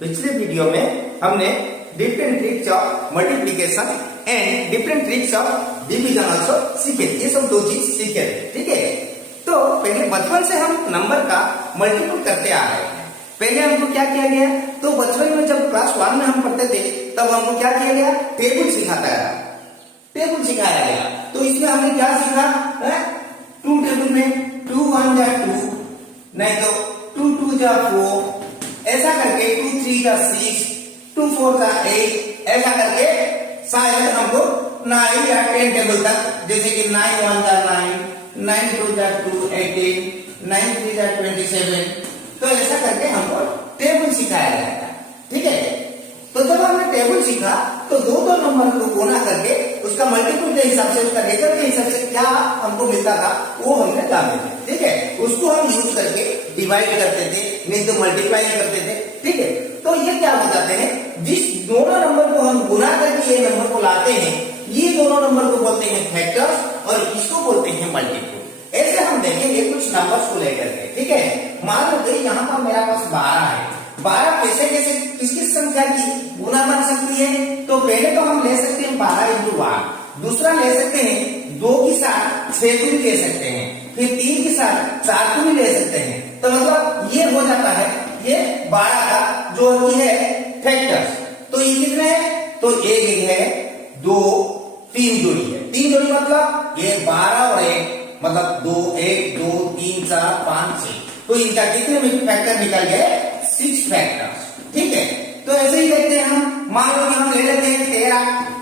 पिछले वीडियो में हमने different tricks of multiplication and different tricks of division also सीखे। ये सब दो चीज सीखे, ठीक है। तो पहले बचपन से हम नंबर का मल्टीपल करते आ रहे हैं। पहले हमको क्या किया गया, तो बचपन में जब क्लास 1 में हम पढ़ते थे तब हमको क्या किया गया, टेबल सिखाया गया। तो इसमें हमने क्या सीखा, 2 टेबल में 2 1 जा 2, नहीं तो 2 2 जा 4, ऐसा करके 2 3 जा 6, 2 4 जा 8, ऐसा करके शायद हमको 9 या 10 टेबल तक, जैसे कि 9 1 जा 9, 9 2 जा 2 18, 9 3 जा 27, तो ऐसा करके हमको टेबल सिखाया गया था, ठीक है। तो जब हमने टेबल सीखा तो दो नंबर को गुणा करके उसका मल्टीपल के हिसाब से, उसका रेजल्ट के हिसाब से क्या हमको मिलता था वो हमने जाने थे, ठीक है। उसको हम यूज करके डिवाइड करते थे, नहीं तो मल्टीप्लाई करते थे, ठीक है। तो ये क्या हो जाते हैं, जिस दोनों नंबर को हम गुणा करके ये नंबर को लाते हैं, ये दोनों नंबर को बोलते हैं फैक्टर्स और इसको बोलते हैं मल्टीपल। ऐसे हम देखेंगे कुछ नंबर्स को लेकर के, ठीक है। मान लो कि यहाँ पर मेरा पास 12 है। 12 कैसे कैसे किसकी संख्या की गुना बन सकती है, तो पहले तो हम ले सकते हैं 12 × 1, दूसरा ले सकते हैं 2 के साथ 6 को भी ले सकते हैं, फिर 3 के साथ 4 को भी ले सकते हैं। तो मतलब ये हो जाता है ये 12 का जो है फैक्टर्स। तो ये कितने हैं, तो एक है 2 3 जोड़ी है, 3 जोड़ी मतलब ये 12 और 1 मतलब 2 1 2 3 4 5 6, तो इनका कितने फैक्टर निकल गए, 6 फैक्टर्स, ठीक है। तो ऐसे ही देखते हैं हम, मान लो कि हम ले लेते हैं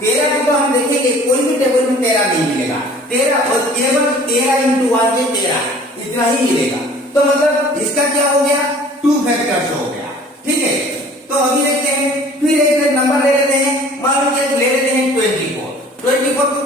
13 को तो हम देखेंगे कोई भी टेबल में 13 नहीं मिलेगा, 13 और केवल 13 × 1 के 13 इतना ही मिलेगा। तो मतलब इसका क्या हो गया, 2 फैक्टर्स हो गया, ठीक है। तो अभी देखते हैं, फिर एक नंबर ले लेते हैं, मान लो कि ले लेते हैं 24 को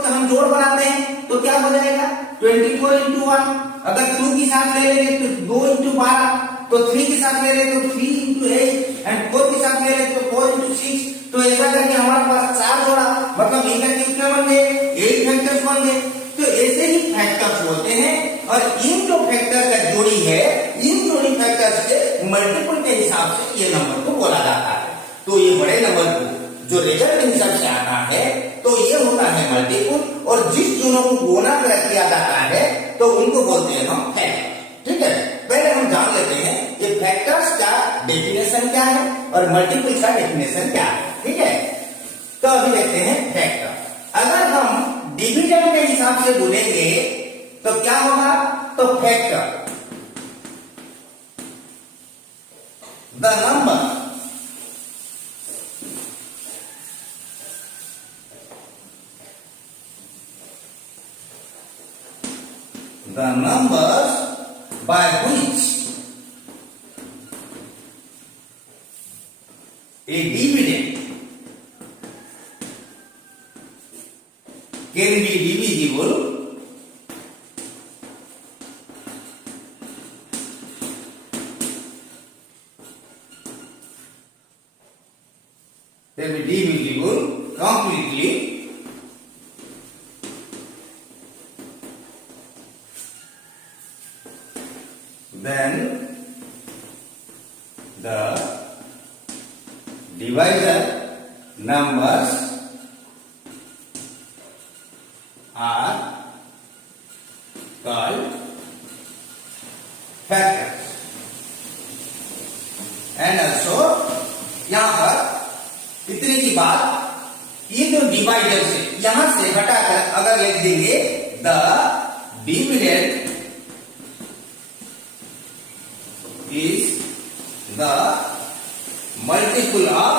हम जोड़ बनाते हैं तो क्या हो जाएगा, 24 × 1। अगर 2 के साथ ले लेंगे तो 2 × 12, तो 3 के साथ ले लेंगे तो 3 × 8 एंड 4 के साथ ले लेंगे तो 4 × 6। तो ऐसा करके हमारे पास 4 जोड़ा, मतलब इनका कितने बन गए, 8 फैक्टर्स बन गए। तो ऐसे ही फैक्टर्स होते हैं और इन जो फैक्टर का जोड़ी है, इन जोड़ी फैक्टर्स के मल्टीपल के हिसाब से ये नंबर को बोला जाता है। तो ये बड़े नंबर को जो रिजल्ट के हिसाब से आता है तो ये होता है मल्टीपल, और जिस दोनों को गुणा किया जाता है तो उनको बोलते हैं हम फैक्टर, ठीक है। पहले हम जान लेते हैं ये फैक्टर्स का डेफिनेशन क्या है और मल्टीपल का डेफिनेशन क्या है, ठीक है। तो अभी देखते हैं फैक्टर। अगर हम डिवीजन के हिसाब से गुनेंगे तो क्या होगा, तो factor the number by which a dividend can be divisible completely then the divisor numbers are called factors. And also यहां पर इतने की बात, ये जो डिवाइडर से यहां से हटाकर अगर लिख देंगे the dividend is the multiple of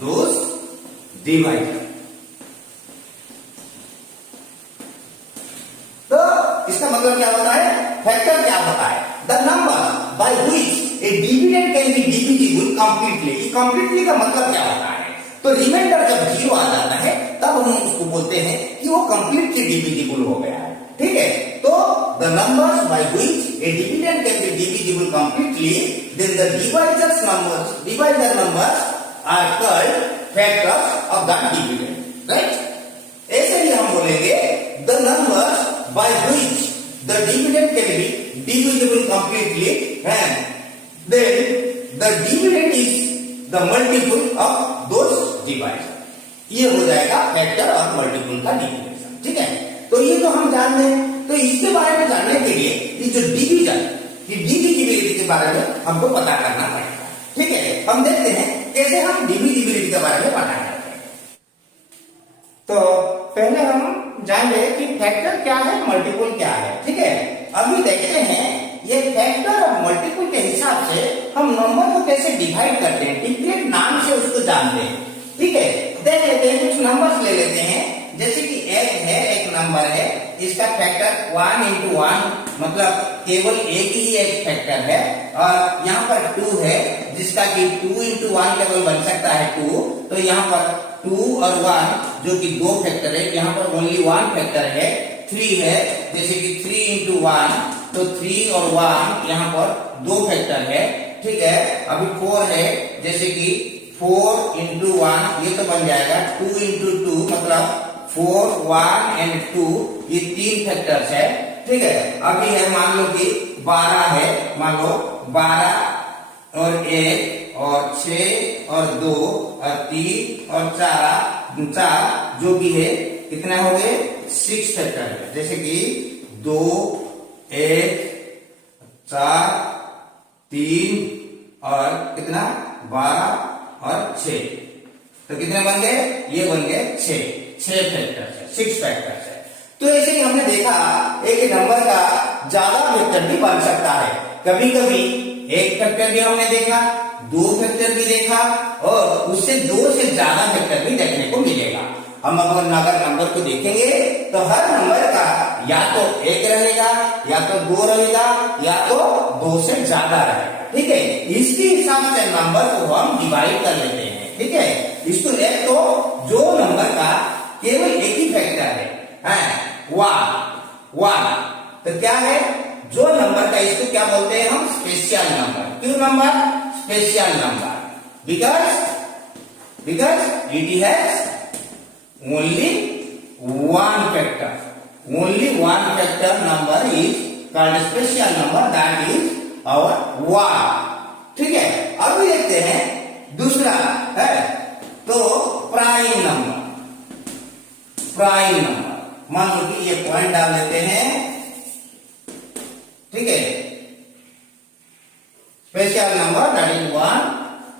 those divided. तो इसका मतलब क्या होता है, फैक्टर क्या होता है, the number by which a dividend can be divisible completely. Completely का मतलब क्या होता है, तो रिमाइंडर जब 0 आ जाता है तब हम उसको बोलते हैं कि वो कंप्लीटली डिविजिबल हो गया है, ठीक है। तो the numbers by which a dividend can be divisible completely, then the divisor numbers are called factors of that dividend, right. ऐसे ही हम बोलेंगे the numbers by which the dividend can be the multiple of those divide. ये हो जाएगा factor और multiple का division. ठीक है, तो ये तो हम जान रहे हैं। तो इसके बारे में जानने के लिए ये जो डिवीजन की डिविजिबिलिटी के बारे में हमको पता करना पड़ेगा। ठीक है, हम देखते हैं कैसे हम डिविजिबिलिटी के बारे में पता करते हैं। तो पहले हम जान ले कि फैक्टर क्या है, मल्टीपल क्या है। ठीक है, अभी देखते हैं ये फैक्टर और मल्टीपल के हिसाब से हम नंबर को कैसे डिवाइड करते हैं, डिफरेंट नाम से उसको जानते हैं। ठीक है, देख लेते हैं, कुछ नंबर्स ले लेते हैं। जैसे कि एक नंबर है, इसका फैक्टर 1 into 1 मतलब केवल एक ही एक फैक्टर है। और यहाँ पर 2 है जिसका कि 2 into 1 केवल बन सकता है 2। तो यहाँ पर 2 और 1 जो कि दो फैक्टर है, यहाँ पर ओनली 1 फैक्टर है। 3 है जैसे कि 3 into 1 तो 3 और 1 यहाँ पर दो फैक्टर है। ठीक है, अभी 4 है जैसे कि 4 into 1 ये तो बन जाएगा 2 into 2 मतलब 4, 1 and 2 ये तीन फैक्टर्स है। ठीक है, अभी है मान लो कि 12 है, मान लो 12 और 1 और 6 और 2 और 3 और 4 जो भी है कितना हो गए 6 फैक्टर है। जैसे कि 2, 1, 4, 3 और कितना 12 और 6 तो कितने बन गए, ये बन गए 6 फैक्टर्स है, 6 फैक्टर्स है। तो ऐसे ही हमने देखा एक नंबर का ज्यादा फैक्टर भी बन सकता है। कभी कभी एक फैक्टर भी हमने देखा, दो फैक्टर भी देखा और उससे दो से ज्यादा फैक्टर भी देखने को मिलेगा। हम अगर नंबर को देखेंगे तो हर नंबर का या तो एक रहेगा या तो दो रहेगा या तो दो से ज्यादा रहेगा। ठीक है, इसके हिसाब से नंबर को हम डिवाइड कर लेते हैं। ठीक है, इसको एक तो जो नंबर का केवल एक ही फैक्टर है 1 तो क्या है जो नंबर का, इसको क्या बोलते हैं हम स्पेशल नंबर। क्यों number special number? Because it has only one factor number is called special number, that is our 1। ठीक है, अभी देखते हैं दूसरा है तो प्राइम नंबर। मान लो कि ये पॉइंट डाल देते हैं। ठीक है, special number that is 1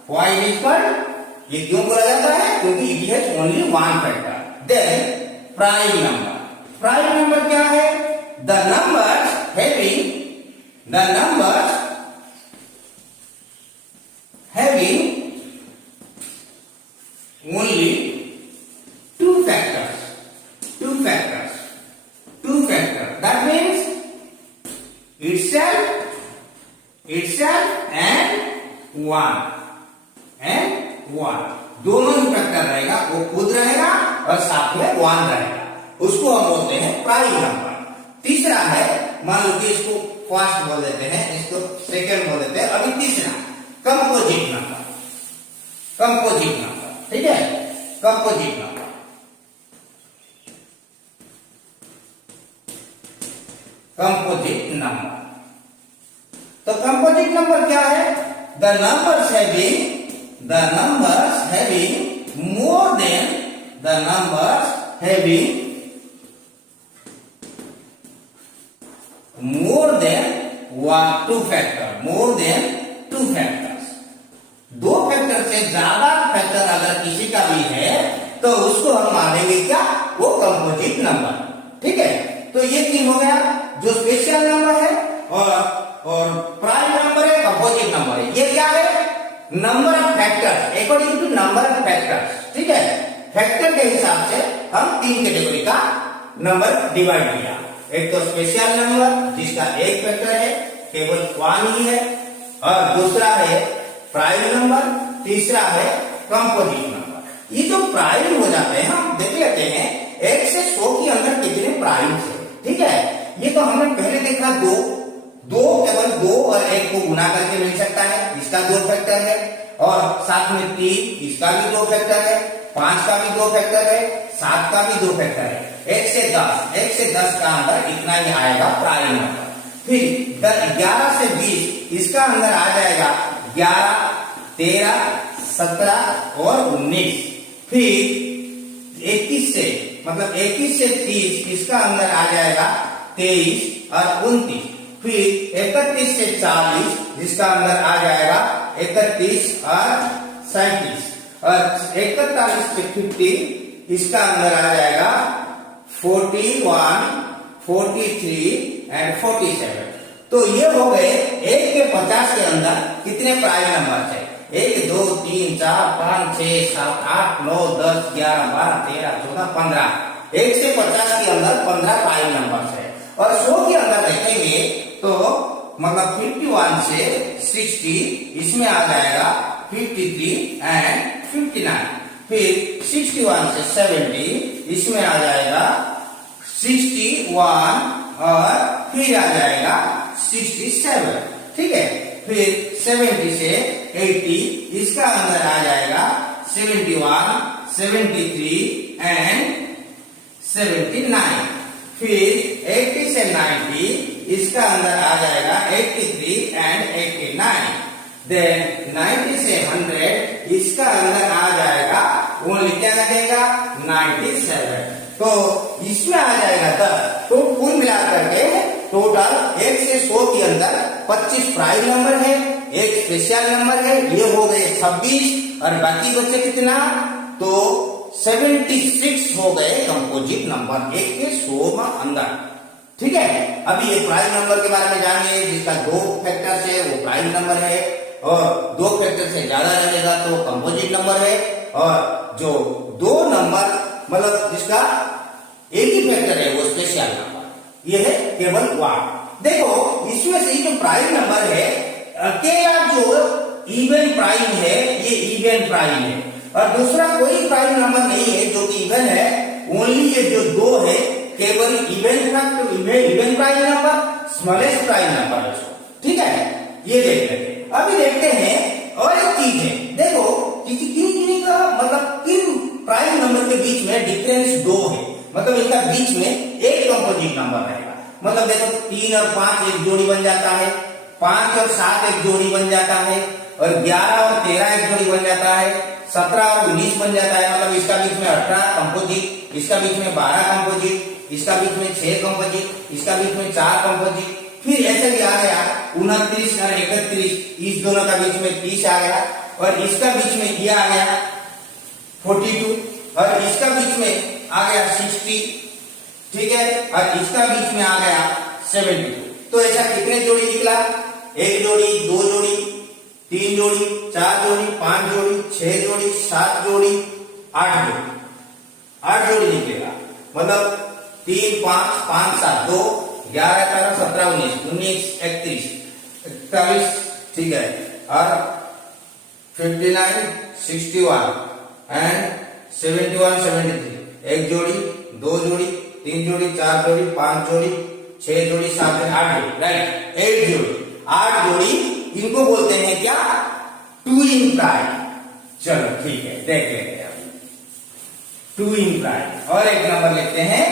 point is called, ये क्यों बोला जाता है? क्योंकि it has only one factor. Then prime number क्या है? The numbers having only two factors. That means itself and one दोनों ही फैक्टर रहेगा, वो खुद रहेगा और साथ में 1 रहेगा, उसको हम बोलते हैं प्राइम नंबर। तीसरा है, मान लो कि इसको फर्स्ट बोल देते हैं, इसको सेकंड बोल देते हैं। अभी तीसरा कंपोजिट नंबर। ठीक है, कंपोजिट नंबर। तो कंपोजिट नंबर क्या है? The numbers having more than two factors। दो फैक्टर से ज्यादा फैक्टर अगर किसी का भी है तो उसको हम मानेंगे क्या? वो कंपोजिट नंबर। ठीक है, तो ये तीन हो गया, जो स्पेशल नंबर है और प्राइम नंबर है, कंपोजिट नंबर है। ये क्या है? Number of factors according to number of factors. ठीक है, फैक्टर के हिसाब से हम 3 कैटेगरी का नंबर डिवाइड किया। एक तो स्पेशल नंबर जिसका एक फैक्टर है, केवल 1 ही है, और दूसरा है प्राइम नंबर, तीसरा है कंपोजिट नंबर। ये जो प्राइम हो जाते हैं हम देख लेते हैं 1 से 100 के अंदर कितने प्राइम है। ठीक है, ये तो हमने पहले देखा दो केवल 2 और 1 को गुना करके मिल सकता है, इसका 2 फैक्टर है, और साथ में 3 इसका भी 2 फैक्टर है, 5 का भी 2 फैक्टर है, 7 का भी 2 फैक्टर है। 1 से 10 का अंदर इतना ही आएगा प्राइम नंबर। फिर 11 से 20 इसका अंदर आ जाएगा 11, 13, 17 और 19। फिर 21 से मतलब 21 से 30 इसका अंदर आ जाएगा 23 और 29। फिर 31 से 40 जिसका अंदर आ जाएगा 31 और 37। और 41 से 50 इसका अंदर आ जाएगा 41, 43 एंड 47। तो ये हो गए 1 के 50 के अंदर कितने प्राइम नंबर है? 1 2 3 4 5 6 7 8 9 10 11 12 13 14 15। 1 से 50 के अंदर 15 प्राइम नंबर है। और 100 के अंदर देखेंगे तो मतलब 51 से 60 इसमें आ जाएगा 53 एंड 59। फिर 61 से 70 इसमें आ जाएगा 61 और फिर आ जाएगा 67। ठीक है। फिर 70 से 80 इसका अंदर आ जाएगा 71, 73 एंड 79। फिर 80 से 90 इसका अंदर आ जाएगा 83 एंड 89। देन 90 से 100 इसका अंदर आ जाएगा ओनली क्या लगेगा 97। तो इसमें आ जाएगा 10। तो कुल मिलाकर के टोटल 1 से 100 के अंदर 25 प्राइम नंबर है, 1 स्पेशल नंबर है। ये हो गए 26 और बाकी बचे कितना? तो 76 हो गए कंपोजिट नंबर 1 के 100 में अंदर। ठीक है। अभी ये प्राइम नंबर के बारे में जानिए। जिसका 2 फैक्टर से वो प्राइम नंबर है और 2 फैक्टर से ज्यादा रहेगा तो कंपोजिट नंबर है। और जो 2 नंबर मतलब जिसका एक ही फैक्टर है वो स्पेशल नंबर। ये है केवल 1। देखो इसमें से जो प्राइम नंबर है अकेला जो इवन प्राइम है ये इवन प्राइम है और दूसरा कोई प्राइम नंबर नहीं है जो कि इवन है। ओनली ये जो 2 है केवल even factor even prime number smallest prime number है। ठीक है। ये देख लेते हैं। अभी देखते हैं और एक चीज है। देखो किन का मतलब किन प्राइम नंबर के बीच में डिफरेंस 2 है। मतलब इनका बीच में एक कंपोजिट नंबर रहेगा। मतलब देखो 3 और 5 एक जोड़ी बन जाता है, 5 और 7 एक जोड़ी बन जाता है और 11 और 13 एक जोड़ी बन जाता है, 17 और 19 बन जाता है। मतलब इसका बीच में 18 कंपोजिट, इसका बीच में 12 कंपोजिट, इसका बीच में 6 कंपोजिट, इसका बीच में 4 कंपोजिट। फिर ऐसे भी आ गया 29 और 31, इस दोनों का बीच में 30 आ गया और इसका बीच में ये आ गया 42 और इसका बीच में आ गया 60। ठीक है। और इसका बीच में आ गया 72। तो ऐसा कितने जोड़ी निकला? 1 जोड़ी, 2 जोड़ी, 3 जोड़ी, 4 जोड़ी, 5 जोड़ी, 6 जोड़ी, 7 जोड़ी, 8 जोड़ी। 8 जोड़ी निकलेगा। मतलब 3 5 5 7 2 11 18 17 19 19 31 41। ठीक है। और 59 61 एंड 71 73। 1 जोड़ी, 2 जोड़ी, 3 जोड़ी, 4 जोड़ी, 5 जोड़ी, 6 जोड़ी, 7 जोड़ी, 8 जोड़ी। राइट। 8 जोड़ी। 8 जोड़ी इनको बोलते हैं क्या? Twin prime. चलो ठीक है देख लेते हैं ट्विन प्राइम। और एक नंबर लेते हैं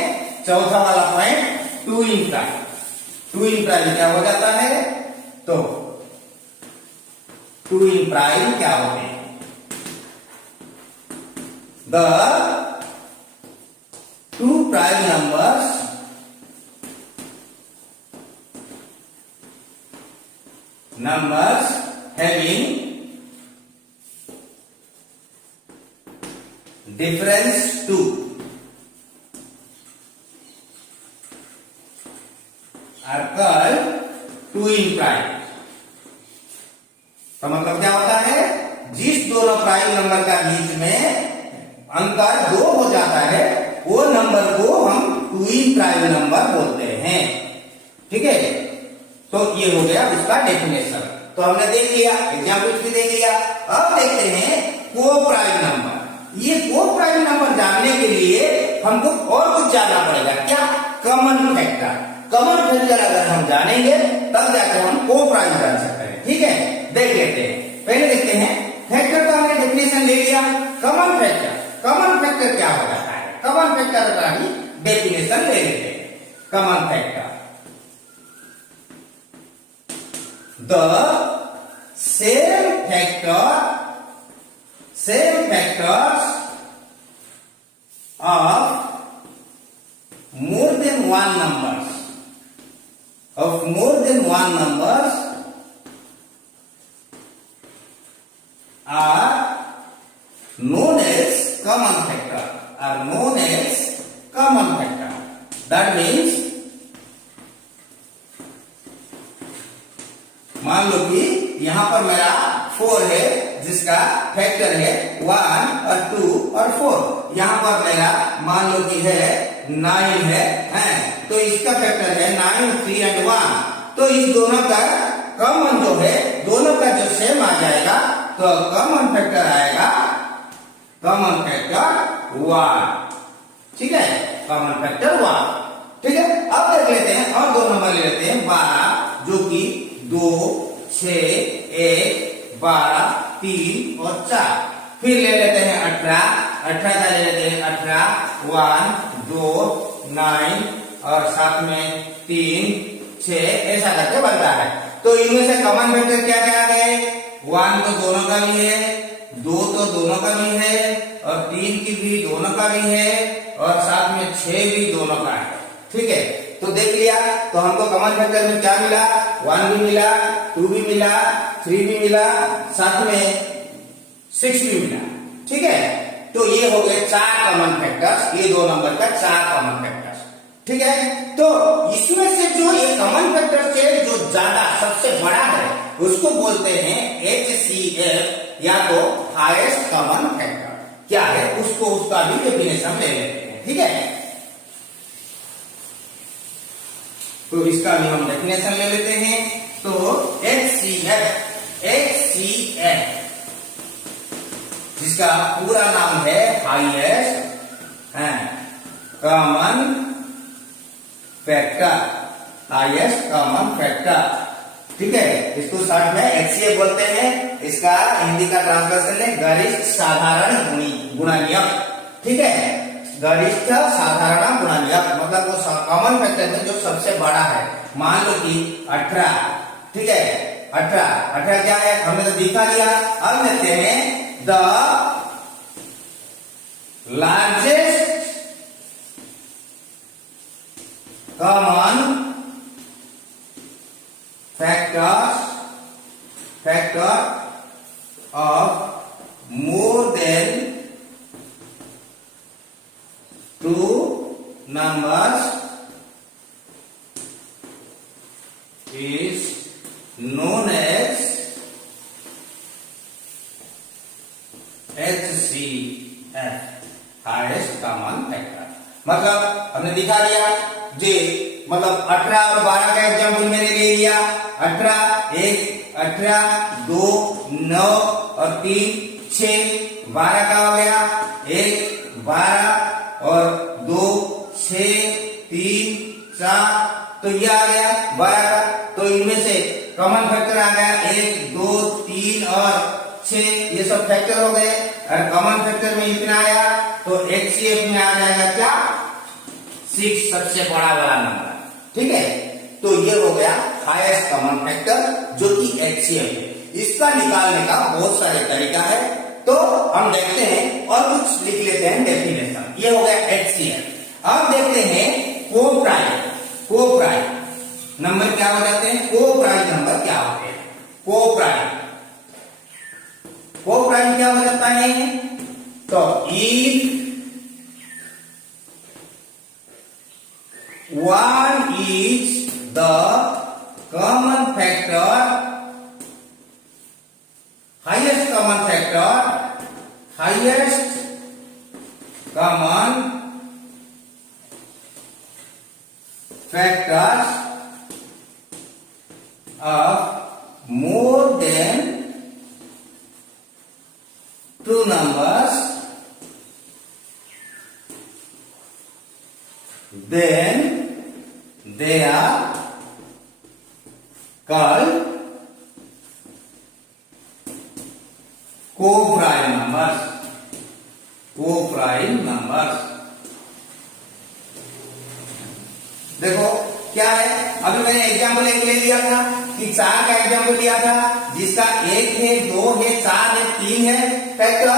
चौथा वाला point twin prime. Twin prime क्या हो जाता है? तो ट्विन प्राइम क्या होते हैं? The 2 prime numbers having difference 2 are called twin prime। तो मतलब क्या होता है? जिस दोनों प्राइम नंबर का बीच में अंतर 2 हो जाता है वो नंबर को हम ट्विन प्राइम नंबर बोलते हैं। ठीक है। तो ये हो गया उसका डेफिनेशन। तो हमने देख लिया, एग्जाम्पल भी देख लिया। अब देखते हैं को प्राइम नंबर। ये को प्राइम नंबर जानने के लिए हमको और कुछ जानना पड़ेगा। क्या? Common factor. कॉमन फैक्टर अगर हम जानेंगे तब जाकर हम को प्राइम जान सकते हैं। ठीक है। देख लेते हैं। पहले देखते हैं फैक्टर का हमने डेफिनेशन ले लिया। कॉमन फैक्टर, कॉमन फैक्टर क्या हो जाता है? कॉमन फैक्टर का ही डेफिनेशन ले लेते हैं। Common factor the same factor same factors of more than one numbers are known as common factor. That means मान लो कि यहां पर मेरा 4 है जिसका फैक्टर है 1 और 2 और 4। यहां पर मेरा मान लो कि है 9 है, तो इसका फैक्टर है 9, 3 और 1। तो इस दोनों का कॉमन जो है, दोनों का जो सेम आ जाएगा तो कॉमन फैक्टर आएगा 1। ठीक है, कॉमन फैक्टर 1। ठीक है, अब देख लेते हैं और 2 नंबर ले लेते हैं 12, जो कि 2, 6, 1, 12, 3 और 4। फिर ले लेते हैं 18 का ले लेते हैं 18, 1, 2, 9 और साथ में 3, 6 ऐसा करके बनता है। तो इनमें से कॉमन फैक्टर क्या क्या आ गए? 1 तो दोनों का भी है, 2 तो दोनों का भी है और 3 की भी दोनों का भी है और साथ में 6 भी दोनों का है। ठीक है, तो देख लिया। तो हमको कॉमन फैक्टर में क्या मिला? 1 भी मिला, 2 भी मिला, 3 भी मिला, साथ में 6 भी मिला। ठीक है, तो ये हो गए 4 कॉमन फैक्टर्स, ये 2 नंबर का 4 कॉमन फैक्टर्स। ठीक है, तो इसमें से जो ये कॉमन फैक्टर से जो ज्यादा सबसे बड़ा है उसको बोलते हैं HCF या तो हाईएस्ट कॉमन फैक्टर। क्या है उसको, उसका भी डेफिनेशन ले लेते हैं। ठीक है, तो इसका भी हम डेफिनेशन ले लेते हैं। तो HCF जिसका पूरा नाम है हाईएस्ट कॉमन फैक्टर। ठीक है, इसको शॉर्ट में HCF बोलते हैं। इसका हिंदी का ट्रांसलेशन है गरिष्ठ साधारण गुणनीयक। ठीक है, गरिष्ठ साधारण गुणनीयक मतलब वो कॉमन फैक्टर में जो सबसे बड़ा है। मान लो कि 18। ठीक है, 18 क्या है हमने तो दिखा दिया। अब लेते हैं the largest common factor of more than 2 numbers is known as HCF highest common factor. मतलब हमने दिखा दिया जे मतलब 18 और 12 का एग्जाम्पल मैंने ले लिया। 18, 1, 18, 2, 9 और 3, 6। 12 का हो गया 1, 12 और 2, 6, 3, 4। तो ये आ गया 12 का। तो इनमें से कॉमन फैक्टर आ गया 1, 2, 3 और 6। ये सब फैक्टर हो गए और कॉमन फैक्टर में इतना आया तो HCF में आ जाएगा क्या? 6 सबसे बड़ा वाला नंबर। ठीक है, तो ये हो गया हाईएस्ट कॉमन फैक्टर जो कि HCF है। इसका निकालने का बहुत सारे तरीका है, तो हम देखते हैं और कुछ लिख लेते हैं डेफिनेशन। ये हो गया HCF। अब देखते हैं कोप्राइम नंबर क्या हो जाते हैं? कोप्राइम नंबर क्या होते हैं? कोप्राइम क्या हो जाता है? तो if 1 is the common factor, highest common factors of more than 2 numbers, then they are called co-prime numbers। देखो क्या है, अभी मैंने एग्जाम्पल एक ले लिया था कि 4 का एग्जाम्पल लिया था जिसका 1 है, 2 है, 4 है, 3 है फैक्टर।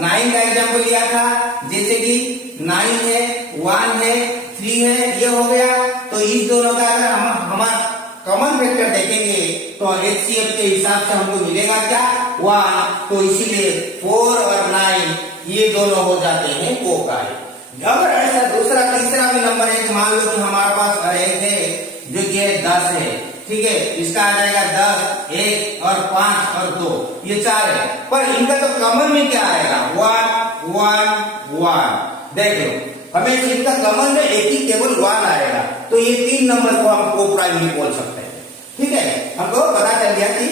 9 का एग्जाम्पल लिया था जैसे कि 9 है, 1 है, 3 है, ये हो गया। तो इस दोनों का अगर हम कॉमन फैक्टर देखेंगे तो HCF के हिसाब से हमको मिलेगा क्या, 1। तो इसीलिए 4 और 9 ये दोनों हो जाते हैं कोकाई। अगर ऐसा दूसरा तीसरा भी नंबर है, मान लो कि हमारे पास अरे है जो कि 10 है, ठीक है, इसका आ जाएगा 10, 1 और 5 और 2, ये 4 है। पर इनका तो कॉमन में क्या आएगा, 1 1 1। देख लो हमें इनका कॉमन में एक ही केवल 1 आएगा, तो ये 3 नंबर को हम को प्राइमरी बोल सकते हैं। ठीक है, हमको पता चल गया कि